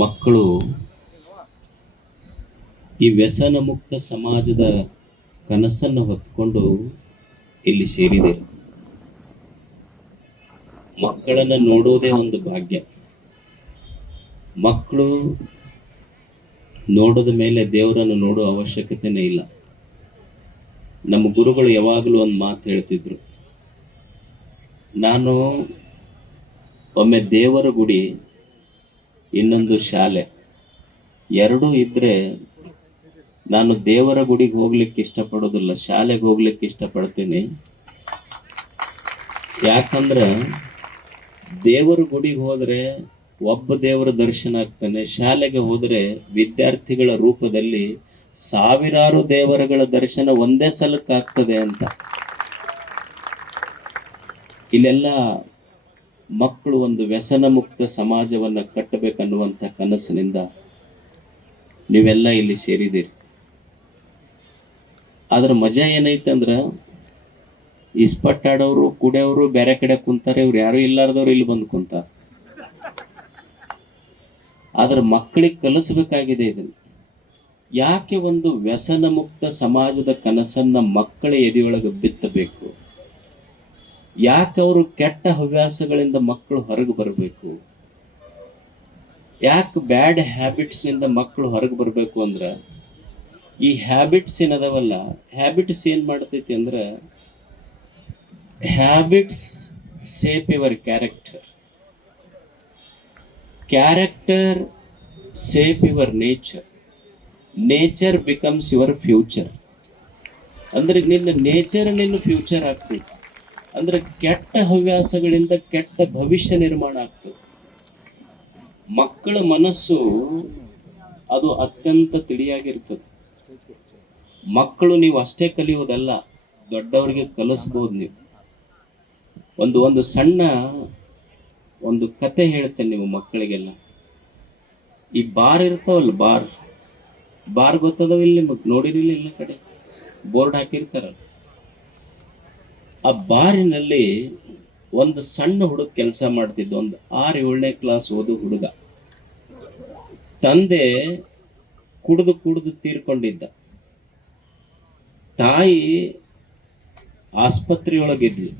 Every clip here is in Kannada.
ಮಕ್ಕಳು ಈ ವ್ಯಸನ ಮುಕ್ತ ಸಮಾಜದ ಕನಸನ್ನು ಹೊತ್ಕೊಂಡು ಇಲ್ಲಿ ಸೇರಿದೆ ಮಕ್ಕಳನ್ನ ನೋಡೋದೇ ಒಂದು ಭಾಗ್ಯ ಮಕ್ಕಳು ನೋಡೋದ ಮೇಲೆ ದೇವರನ್ನು ನೋಡೋ ಅವಶ್ಯಕತೆನೇ ಇಲ್ಲ ನಮ್ಮ ಗುರುಗಳು ಯಾವಾಗಲೂ ಒಂದು ಮಾತು ಹೇಳ್ತಿದ್ರು ನಾನು ಒಮ್ಮೆ ದೇವರ ಗುಡಿ ಇನ್ನೊಂದು ಶಾಲೆ ಎರಡೂ ಇದ್ದರೆ ನಾನು ದೇವರ ಗುಡಿಗೆ ಹೋಗ್ಲಿಕ್ಕೆ ಇಷ್ಟಪಡೋದಿಲ್ಲ ಶಾಲೆಗೆ ಹೋಗ್ಲಿಕ್ಕೆ ಇಷ್ಟಪಡ್ತೀನಿ ಯಾಕಂದ್ರೆ ದೇವರ ಗುಡಿಗೆ ಹೋದ್ರೆ ಒಬ್ಬ ದೇವರ ದರ್ಶನ ಆಗ್ತಾನೆ ಶಾಲೆಗೆ ಹೋದ್ರೆ ವಿದ್ಯಾರ್ಥಿಗಳ ರೂಪದಲ್ಲಿ ಸಾವಿರಾರು ದೇವರಗಳ ದರ್ಶನ ಒಂದೇ ಸಲಕ್ಕಾಗ್ತದೆ ಅಂತ ಇಲ್ಲೆಲ್ಲ ಮಕ್ಕಳು ಒಂದು ವ್ಯಸನ ಮುಕ್ತ ಸಮಾಜವನ್ನು ಕಟ್ಟಬೇಕನ್ನುವಂಥ ಕನಸಿನಿಂದ ನೀವೆಲ್ಲ ಇಲ್ಲಿ ಸೇರಿದ್ದೀರಿ ಅದರ ಮಜಾ ಏನೈತೆ ಅಂದ್ರೆ ಇಸ್ಪಟ್ಟಾಡೋರು ಕುಡಿಯವರು ಬೇರೆ ಕಡೆ ಕುಂತಾರೆ ಇವ್ರು ಯಾರು ಇಲ್ಲಾರ್ದವ್ರು ಇಲ್ಲಿ ಬಂದು ಕುಂತಾರ ಆದ್ರ ಮಕ್ಕಳಿಗೆ ಕಲಿಸ್ಬೇಕಾಗಿದೆ ಇದನ್ನು ಯಾಕೆ ಒಂದು ವ್ಯಸನ ಮುಕ್ತ ಸಮಾಜದ ಕನಸನ್ನು ಮಕ್ಕಳ ಎದೆಯೊಳಗೆ ಬಿತ್ತಬೇಕು ಯಾಕೆ ಅವರು ಕೆಟ್ಟ ಹವ್ಯಾಸಗಳಿಂದ ಮಕ್ಕಳು ಹೊರಗೆ ಬರಬೇಕು ಯಾಕೆ ಬ್ಯಾಡ್ ಹ್ಯಾಬಿಟ್ಸ್ನಿಂದ ಮಕ್ಕಳು ಹೊರಗೆ ಬರಬೇಕು ಅಂದ್ರೆ ಈ ಹ್ಯಾಬಿಟ್ಸ್ ಏನದವಲ್ಲ ಹ್ಯಾಬಿಟ್ಸ್ ಏನು ಮಾಡ್ತೈತಿ ಅಂದ್ರೆ habits shape your character character shape your nature nature becomes your future ಅಂದ್ರೆ ನಿನ್ನ ನೇಚರ್ ನಿನ್ನ ಫ್ಯೂಚರ್ ಆಗ್ತೈತಿ ಅಂದ್ರೆ ಕೆಟ್ಟ ಹವ್ಯಾಸಗಳಿಂದ ಕೆಟ್ಟ ಭವಿಷ್ಯ ನಿರ್ಮಾಣ ಆಗ್ತದೆ ಮಕ್ಕಳ ಮನಸ್ಸು ಅದು ಅತ್ಯಂತ ತಿಳಿಯಾಗಿರ್ತದೆ ಮಕ್ಕಳು ನೀವು ಅಷ್ಟೇ ಕಲಿಯುವುದಲ್ಲ ದೊಡ್ಡವರಿಗೆ ಕಲಿಸ್ಬೋದು ನೀವು ಒಂದು ಒಂದು ಸಣ್ಣ ಒಂದು ಕತೆ ಹೇಳ್ತೇನೆ ನೀವು ಮಕ್ಕಳಿಗೆಲ್ಲ ಈ ಬಾರ್ ಇರ್ತಾವಲ್ಲ ಬಾರ್ ಬಾರ್ ಗೊತ್ತದವಿಲ್ಲ ಇಲ್ಲಿ ನಿಮಗೆ ನೋಡಿರಿಲ್ಲ ಕಡೆ ಬೋರ್ಡ್ ಹಾಕಿರ್ತಾರಲ್ಲ ಆ ಬಾರಿನಲ್ಲಿ ಒಂದು ಸಣ್ಣ ಹುಡುಗ ಕೆಲಸ ಮಾಡ್ತಿದ್ದ ಒಂದು ಆರು ಏಳನೇ ಕ್ಲಾಸ್ ಓದು ಹುಡುಗ ತಂದೆ ಕುಡಿದು ಕುಡಿದು ತೀರ್ಕೊಂಡಿದ್ದ ತಾಯಿ ಆಸ್ಪತ್ರೆಯೊಳಗಿದ್ಲು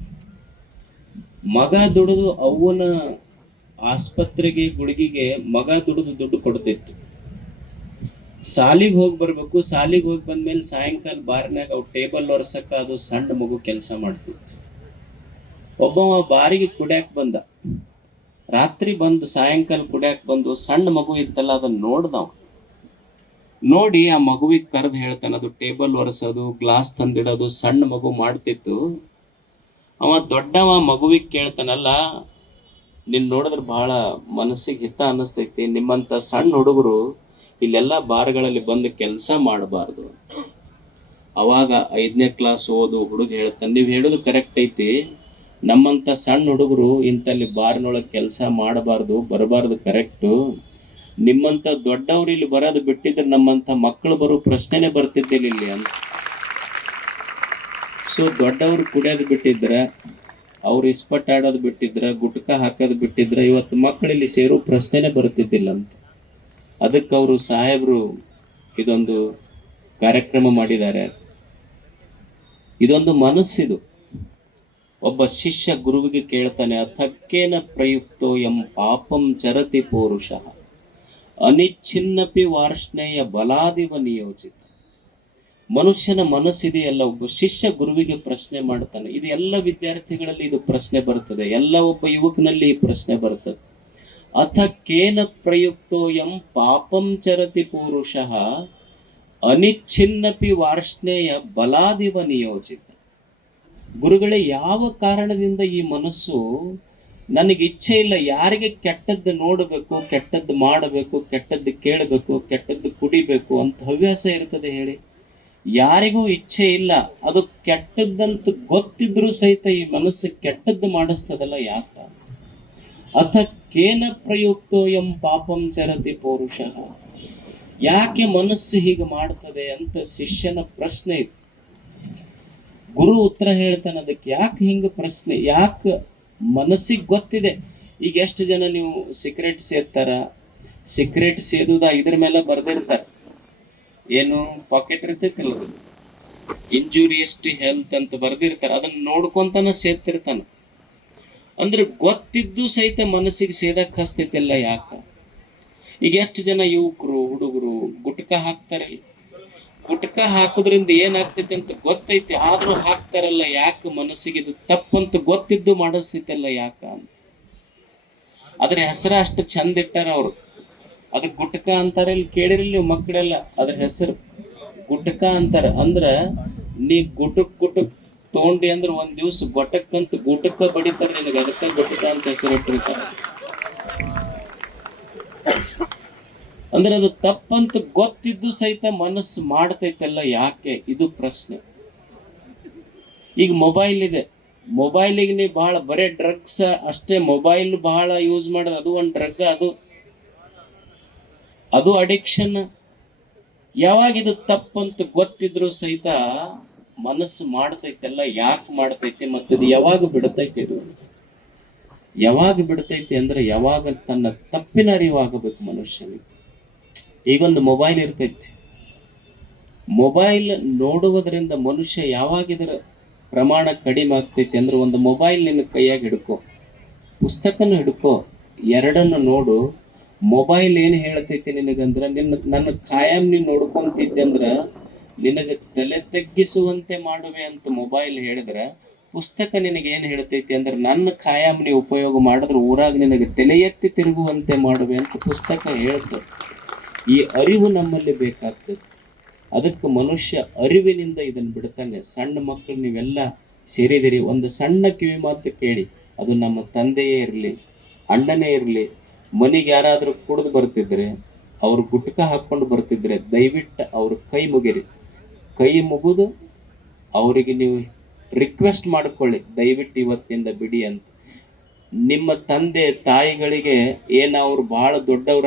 ಮಗ ದುಡಿದು ಅವನ ಆಸ್ಪತ್ರೆಗೆ ಗುಡುಗಿಗೆ ಮಗ ದುಡಿದು ದುಡ್ಡು ಕೊಡ್ತಿತ್ತು ಸಾಲಿಗೆ ಹೋಗಿ ಬರಬೇಕು ಸಾಲಿಗೆ ಹೋಗಿ ಬಂದ್ಮೇಲೆ ಸಾಯಂಕಾಲ ಬಾರಿನಾಗ ಅವು ಟೇಬಲ್ ಒರೆಸಕ್ಕ ಅದು ಸಣ್ಣ ಮಗು ಕೆಲಸ ಮಾಡ್ತಿತ್ತು ಒಬ್ಬವ ಬಾರಿಗೆ ಕುಡ್ಯಾಕ್ ಬಂದ ರಾತ್ರಿ ಬಂದು ಸಾಯಂಕಾಲ ಕುಡ್ಯಾಕ್ ಬಂದು ಸಣ್ಣ ಮಗು ಇತ್ತಲ್ಲ ಅದನ್ನ ನೋಡ್ದವ ನೋಡಿ ಆ ಮಗುವಿಗೆ ಕರೆದು ಹೇಳ್ತಾನೆ ಅದು ಟೇಬಲ್ ಒರೆಸೋದು ಗ್ಲಾಸ್ ತಂದಿಡೋದು ಸಣ್ಣ ಮಗು ಮಾಡ್ತಿತ್ತು ಅವ ದೊಡ್ಡವ ಮಗುವಿಗೆ ಕೇಳ್ತಾನಲ್ಲ ನಿನ್ನ ನೋಡಿದ್ರೆ ಬಹಳ ಮನಸ್ಸಿಗೆ ಹಿತ ಅನ್ನಿಸ್ತೈತಿ ನಿಮ್ಮಂಥ ಸಣ್ಣ ಹುಡುಗರು ಇಲ್ಲೆಲ್ಲ ಬಾರ್ಗಳಲ್ಲಿ ಬಂದು ಕೆಲಸ ಮಾಡಬಾರ್ದು ಅವಾಗ ಐದನೇ ಕ್ಲಾಸ್ ಓದು ಹುಡುಗ ಹೇಳ್ತಾನೆ ನೀವು ಹೇಳೋದು ಕರೆಕ್ಟ್ ಐತಿ ನಮ್ಮಂಥ ಸಣ್ಣ ಹುಡುಗರು ಇಂಥಲ್ಲಿ ಬಾರ್ನೊಳಗೆ ಕೆಲಸ ಮಾಡಬಾರ್ದು ಬರಬಾರ್ದು ಕರೆಕ್ಟು ನಿಮ್ಮಂಥ ದೊಡ್ಡವ್ರು ಇಲ್ಲಿ ಬರೋದು ಬಿಟ್ಟಿದ್ರೆ ನಮ್ಮಂಥ ಮಕ್ಕಳು ಬರೋ ಪ್ರಶ್ನೆನೇ ಬರ್ತಿದ್ದಿಲ್ಲ ಇಲ್ಲಿ ಅಂತ ಸೊ ದೊಡ್ಡವರು ಕುಡಿಯೋದು ಬಿಟ್ಟಿದ್ರೆ ಅವ್ರು ಇಸ್ಪಟ್ ಆಡೋದು ಬಿಟ್ಟಿದ್ರೆ ಗುಟ್ಕ ಹಾಕೋದು ಬಿಟ್ಟಿದ್ರೆ ಇವತ್ತು ಮಕ್ಕಳು ಇಲ್ಲಿ ಸೇರೋ ಪ್ರಶ್ನೆನೇ ಬರ್ತಿದ್ದಿಲ್ಲ ಅಂತ ಅದಕ್ಕೆ ಅವರು ಸಾಹೇಬರು ಇದೊಂದು ಕಾರ್ಯಕ್ರಮ ಮಾಡಿದ್ದಾರೆ ಇದೊಂದು ಮನಸ್ಸಿದು ಒಬ್ಬ ಶಿಷ್ಯ ಗುರುವಿಗೆ ಕೇಳ್ತಾನೆ ಅಥಕ್ಕೇನ ಪ್ರಯುಕ್ತೋ ಎಂ ಪಾಪಂ ಚರತಿ ಪೌರುಷ ಅನಿಚ್ಛಿನ್ನಪಿ ವಾರ್ಷ್ಣೇಯ ಬಲಾದಿವ ನಿಯೋಜಿತ ಮನುಷ್ಯನ ಮನಸ್ಸಿದೆಯಲ್ಲ ಒಬ್ಬ ಶಿಷ್ಯ ಗುರುವಿಗೆ ಪ್ರಶ್ನೆ ಮಾಡ್ತಾನೆ ಇದು ಎಲ್ಲ ವಿದ್ಯಾರ್ಥಿಗಳಲ್ಲಿ ಇದು ಪ್ರಶ್ನೆ ಬರ್ತದೆ ಎಲ್ಲ ಒಬ್ಬ ಯುವಕನಲ್ಲಿ ಈ ಪ್ರಶ್ನೆ ಬರ್ತದೆ ಅಥ ಕೇನ ಪ್ರಯುಕ್ತೋಯಂ ಪಾಪಂ ಚರತಿ ಪುರುಷ ಅನಿಚ್ಛಿನ್ನಪಿ ವಾರ್ಷ್ಣೇಯ ಬಲಾದಿವ ನಿಯೋಜಿತ ಗುರುಗಳೇ ಯಾವ ಕಾರಣದಿಂದ ಈ ಮನಸ್ಸು ನನಗೆ ಇಚ್ಛೆ ಇಲ್ಲ ಯಾರಿಗೆ ಕೆಟ್ಟದ್ದು ನೋಡಬೇಕು ಕೆಟ್ಟದ್ದು ಮಾಡಬೇಕು ಕೆಟ್ಟದ್ದು ಕೇಳಬೇಕು ಕೆಟ್ಟದ್ದು ಕುಡಿಬೇಕು ಅಂತ ಹವ್ಯಾಸ ಇರ್ತದೆ ಹೇಳಿ ಯಾರಿಗೂ ಇಚ್ಛೆ ಇಲ್ಲ ಅದು ಕೆಟ್ಟದ್ದಂತ ಗೊತ್ತಿದ್ರೂ ಸಹಿತ ಈ ಮನಸ್ಸು ಕೆಟ್ಟದ್ದು ಮಾಡಿಸ್ತದಲ್ಲ ಯಾಕೆ ಅಥ ಕೇನ ಎಂ ಪಾಪಂ ಚರತಿ ಪೌರುಷ ಯಾಕೆ ಮನಸ್ಸು ಹೀಗೆ ಮಾಡ್ತದೆ ಅಂತ ಶಿಷ್ಯನ ಪ್ರಶ್ನೆ ಇತ್ತು ಗುರು ಉತ್ತರ ಹೇಳ್ತಾನೆ ಅದಕ್ಕೆ ಯಾಕೆ ಹಿಂಗೆ ಪ್ರಶ್ನೆ ಯಾಕೆ ಮನಸ್ಸಿಗೆ ಗೊತ್ತಿದೆ ಈಗ ಎಷ್ಟು ಜನ ನೀವು ಸಿಕ್ರೆಟ್ ಸೇರ್ತಾರ ಸಿಕ್ರೆಟ್ ಸೇದುದ ಇದ್ರ ಮೇಲೆ ಬರ್ದಿರ್ತಾರೆ ಏನು ಪಾಕೆಟ್ ಇರ್ತೈತಿಲ್ಲ ಇಂಜುರಿ ಎಷ್ಟು ಹೆಲ್ತ್ ಅಂತ ಬರ್ದಿರ್ತಾರೆ ಅದನ್ನ ನೋಡ್ಕೊಂತಾನೆ ಸೇದ್ತಿರ್ತಾನೆ ಅಂದ್ರೆ ಗೊತ್ತಿದ್ದು ಸಹಿತ ಮನಸ್ಸಿಗೆ ಸೇದಕ್ಕೆ ಹಸ್ತೈತೆಲ್ಲ ಯಾಕ ಈಗ ಎಷ್ಟು ಜನ ಯುವಕರು ಹುಡುಗರು ಗುಟ್ಕ ಹಾಕ್ತಾರೆ ಗುಟ್ಕ ಹಾಕೋದ್ರಿಂದ ಏನಾಗ್ತೈತೆ ಅಂತ ಗೊತ್ತೈತಿ ಆದ್ರೂ ಹಾಕ್ತಾರಲ್ಲ ಯಾಕೆ ಮನಸ್ಸಿಗೆ ಇದು ತಪ್ಪಂತ ಗೊತ್ತಿದ್ದು ಮಾಡಿಸ್ತೈತಲ್ಲ ಯಾಕ ಅಂತ ಅದ್ರ ಹೆಸರ ಅಷ್ಟು ಚಂದ ಇಟ್ಟಾರ ಅವ್ರು ಅದ್ರ ಗುಟ್ಕ ಅಂತಾರೆ ಇಲ್ಲಿ ಕೇಳಿರಲಿ ಮಕ್ಕಳೆಲ್ಲ ಅದ್ರ ಹೆಸರು ಗುಟ್ಕ ಅಂತಾರ ಅಂದ್ರ ನೀ ಗುಟುಕ್ ಗುಟುಕ್ ತಗೊಂಡಿ ಅಂದ್ರೆ ಒಂದ್ ದಿವ್ಸ ಗೊಟ್ಟಕ್ಕಂತ ಗೂಟಕ್ಕ ಬಡಿತಾರ ನಿನಗೆ ಅದಕ್ಕ ಗೊಟ್ಟಕ ಅಂತ ಹೆಸರಿಟ್ಟಿರ್ತಾರ ಅಂದ್ರೆ ಅದು ತಪ್ಪಂತ ಗೊತ್ತಿದ್ದು ಸಹಿತ ಮನಸ್ಸು ಮಾಡ್ತೈತಲ್ಲ ಯಾಕೆ ಇದು ಪ್ರಶ್ನೆ ಈಗ ಮೊಬೈಲ್ ಇದೆ ಮೊಬೈಲಿಗೆ ನೀವು ಬಹಳ ಬರೇ ಡ್ರಗ್ಸ್ ಅಷ್ಟೇ ಮೊಬೈಲ್ ಬಹಳ ಯೂಸ್ ಮಾಡೋದು ಅದು ಒಂದು ಡ್ರಗ್ ಅದು ಅದು ಅಡಿಕ್ಷನ್ ಯಾವಾಗ ಇದು ತಪ್ಪಂತ ಗೊತ್ತಿದ್ರು ಸಹಿತ ಮನಸ್ಸು ಮಾಡ್ತೈತೆಲ್ಲ ಯಾಕೆ ಮಾಡ್ತೈತಿ ಮತ್ತು ಯಾವಾಗ ಬಿಡತೈತೆ ಇದು ಯಾವಾಗ ಬಿಡ್ತೈತಿ ಅಂದ್ರೆ ಯಾವಾಗ ತನ್ನ ತಪ್ಪಿನ ಅರಿವಾಗಬೇಕು ಮನುಷ್ಯನಿಗೆ ಈಗೊಂದು ಮೊಬೈಲ್ ಇರ್ತೈತಿ ಮೊಬೈಲ್ ನೋಡುವುದರಿಂದ ಮನುಷ್ಯ ಯಾವಾಗ ಇದರ ಪ್ರಮಾಣ ಕಡಿಮೆ ಆಗ್ತೈತಿ ಅಂದ್ರೆ ಒಂದು ಮೊಬೈಲ್ ನಿನ್ನ ಕೈಯಾಗಿ ಹಿಡ್ಕೋ ಪುಸ್ತಕನ ಹಿಡ್ಕೋ ಎರಡನ್ನು ನೋಡು ಮೊಬೈಲ್ ಏನು ಹೇಳ್ತೈತಿ ನಿನಗಂದ್ರೆ ನಿನ್ನ ನನ್ನ ಕಾಯಂ ನೀನು ನೋಡ್ಕೊಂತಿದ್ದೆ ಅಂದ್ರೆ ನಿನಗೆ ತಲೆ ತಗ್ಗಿಸುವಂತೆ ಮಾಡುವೆ ಅಂತ ಮೊಬೈಲ್ ಹೇಳಿದ್ರೆ ಪುಸ್ತಕ ನಿನಗೆ ಏನು ಹೇಳ್ತೈತಿ ಅಂದ್ರೆ ನನ್ನ ಖಾಯಂ ನೀವು ಉಪಯೋಗ ಮಾಡಿದ್ರೆ ಊರಾಗ ನಿನಗೆ ತಲೆ ಎತ್ತಿ ತಿರುಗುವಂತೆ ಮಾಡುವೆ ಅಂತ ಪುಸ್ತಕ ಹೇಳ್ತದೆ ಈ ಅರಿವು ನಮ್ಮಲ್ಲಿ ಬೇಕಾಗ್ತದೆ ಅದಕ್ಕೆ ಮನುಷ್ಯ ಅರಿವಿನಿಂದ ಇದನ್ನು ಬಿಡ್ತಾನೆ ಸಣ್ಣ ಮಕ್ಕಳು ನೀವೆಲ್ಲ ಸೇರಿದಿರಿ ಒಂದು ಸಣ್ಣ ಕಿವಿ ಮಾತು ಕೇಳಿ ಅದು ನಮ್ಮ ತಂದೆಯೇ ಇರಲಿ ಅಣ್ಣನೇ ಇರಲಿ ಮನೆಗೆ ಯಾರಾದರೂ ಕುಡಿದು ಬರ್ತಿದ್ರೆ ಅವ್ರು ಗುಟ್ಕ ಹಾಕ್ಕೊಂಡು ಬರ್ತಿದ್ರೆ ದಯವಿಟ್ಟು ಅವ್ರ ಕೈ ಮುಗಿರಿ ಕೈ ಮುಗಿದು ಅವರಿಗೆ ನೀವು ರಿಕ್ವೆಸ್ಟ್ ಮಾಡಿಕೊಳ್ಳಿ ದಯವಿಟ್ಟು ಇವತ್ತಿಂದ ಬಿಡಿ ಅಂತ ನಿಮ್ಮ ತಂದೆ ತಾಯಿಗಳಿಗೆ ಏನು ಅವ್ರು ಭಾಳ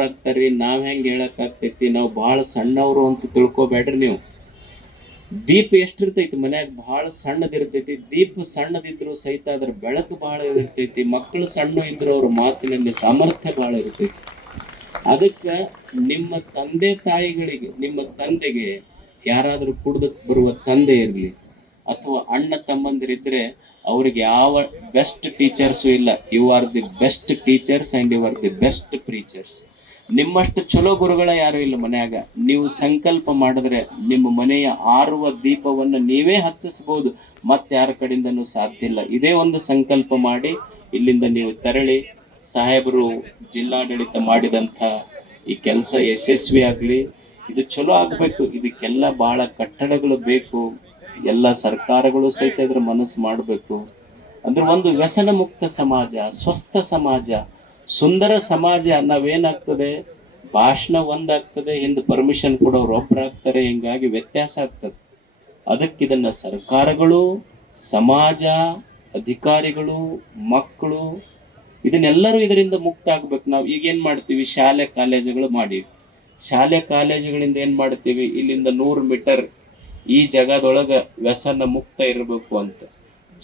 ಆಗ್ತಾರೆ ನಾವು ಹೆಂಗೆ ಹೇಳೋಕ್ಕಾಗ್ತೈತಿ ನಾವು ಭಾಳ ಸಣ್ಣವರು ಅಂತ ತಿಳ್ಕೊಬೇಡ್ರಿ ನೀವು ದೀಪ ಎಷ್ಟಿರ್ತೈತಿ ಮನ್ಯಾಗ ಭಾಳ ಸಣ್ಣದಿರ್ತೈತಿ ದೀಪ ಸಣ್ಣದಿದ್ರು ಸಹಿತ ಅದ್ರ ಬೆಳಕು ಭಾಳ ಇರ್ತೈತಿ ಮಕ್ಕಳು ಸಣ್ಣ ಇದ್ರು ಅವ್ರ ಮಾತಿನಲ್ಲಿ ಸಾಮರ್ಥ್ಯ ಭಾಳ ಇರ್ತೈತಿ ಅದಕ್ಕೆ ನಿಮ್ಮ ತಂದೆ ತಾಯಿಗಳಿಗೆ ನಿಮ್ಮ ತಂದೆಗೆ ಯಾರಾದರೂ ಕುಡ್ದಕ್ಕೆ ಬರುವ ತಂದೆ ಇರಲಿ ಅಥವಾ ಅಣ್ಣ ತಮ್ಮಂದಿರಿದ್ರೆ ಅವ್ರಿಗೆ ಯಾವ ಬೆಸ್ಟ್ ಟೀಚರ್ಸು ಇಲ್ಲ you are the best teachers and you are the best preachers ನಿಮ್ಮಷ್ಟು ಚಲೋ ಗುರುಗಳ ಯಾರೂ ಇಲ್ಲ ಮನೆಯಾಗ ನೀವು ಸಂಕಲ್ಪ ಮಾಡಿದ್ರೆ ನಿಮ್ಮ ಮನೆಯ ಆರುವ ದೀಪವನ್ನು ನೀವೇ ಹಚ್ಚಿಸ್ಬೋದು ಮತ್ತೆ ಯಾರ ಕಡೆಯಿಂದನೂ ಸಾಧ್ಯ ಇಲ್ಲ ಇದೇ ಒಂದು ಸಂಕಲ್ಪ ಮಾಡಿ ಇಲ್ಲಿಂದ ನೀವು ತೆರಳಿ ಸಾಹೇಬರು ಜಿಲ್ಲಾಡಳಿತ ಮಾಡಿದಂಥ ಈ ಕೆಲಸ ಯಶಸ್ವಿ ಆಗಲಿ ಇದು ಚಲೋ ಆಗಬೇಕು ಇದಕ್ಕೆಲ್ಲ ಬಹಳ ಕಟ್ಟಡಗಳು ಬೇಕು ಎಲ್ಲ ಸರ್ಕಾರಗಳು ಸಹಿತ ಇದ್ರ ಮನಸ್ಸು ಮಾಡಬೇಕು ಅಂದ್ರೆ ಒಂದು ವ್ಯಸನ ಮುಕ್ತ ಸಮಾಜ ಸ್ವಸ್ಥ ಸಮಾಜ ಸುಂದರ ಸಮಾಜ ನಾವೇನಾಗ್ತದೆ ಭಾಷಣ ಒಂದಾಗ್ತದೆ ಹಿಂದೆ ಪರ್ಮಿಷನ್ ಕೊಡೋರು ಒಬ್ಬರಾಗ್ತಾರೆ ಹಿಂಗಾಗಿ ವ್ಯತ್ಯಾಸ ಆಗ್ತದೆ ಅದಕ್ಕೆ ಇದನ್ನ ಸರ್ಕಾರಗಳು ಸಮಾಜ ಅಧಿಕಾರಿಗಳು ಮಕ್ಕಳು ಇದನ್ನೆಲ್ಲರೂ ಇದರಿಂದ ಮುಕ್ತ ಆಗ್ಬೇಕು ನಾವು ಈಗೇನು ಮಾಡ್ತೀವಿ ಶಾಲೆ ಕಾಲೇಜುಗಳು ಮಾಡಿ ಶಾಲೆ ಕಾಲೇಜುಗಳಿಂದ ಏನು ಮಾಡ್ತೀವಿ ಇಲ್ಲಿಂದ ನೂರು ಮೀಟರ್ ಈ ಜಾಗದೊಳಗೆ ವ್ಯಸನ ಮುಕ್ತ ಇರಬೇಕು ಅಂತ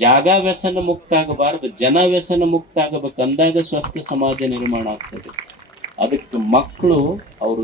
ಜಾಗ ವ್ಯಸನ ಮುಕ್ತ ಆಗಬಾರದು ಜನ ವ್ಯಸನ ಮುಕ್ತ ಆಗಬೇಕು ಅಂದಾಗ ಸ್ವಸ್ಥ ಸಮಾಜ ನಿರ್ಮಾಣ ಆಗ್ತದೆ ಅದಕ್ಕೆ ಮಕ್ಕಳು ಅವರು